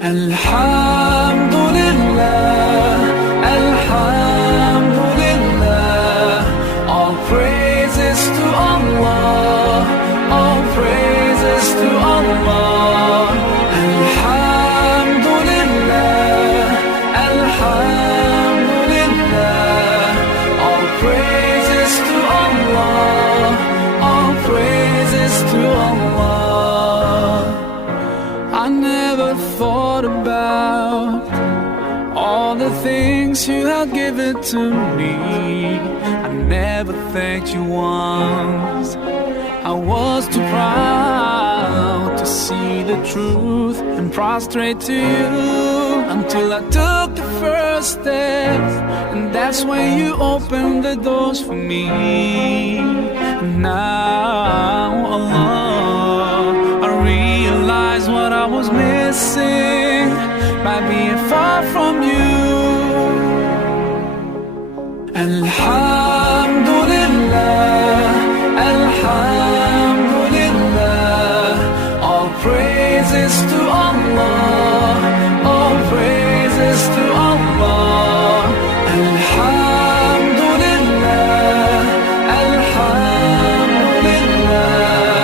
Alhamdulillah, Alhamdulillah. All praises to Allah, all praises to Allah. Alhamdulillah, Alhamdulillah. All praises to Allah, all praises to Allah. I never thought about all the things you had given to me. I never thanked you once. I was too proud to see the truth and prostrate to you, until I took the first step, and that's when you opened the doors for me. Now, Allah, I realize what I was missing by being far from you. Alhamdulillah, Alhamdulillah. All praises to Allah,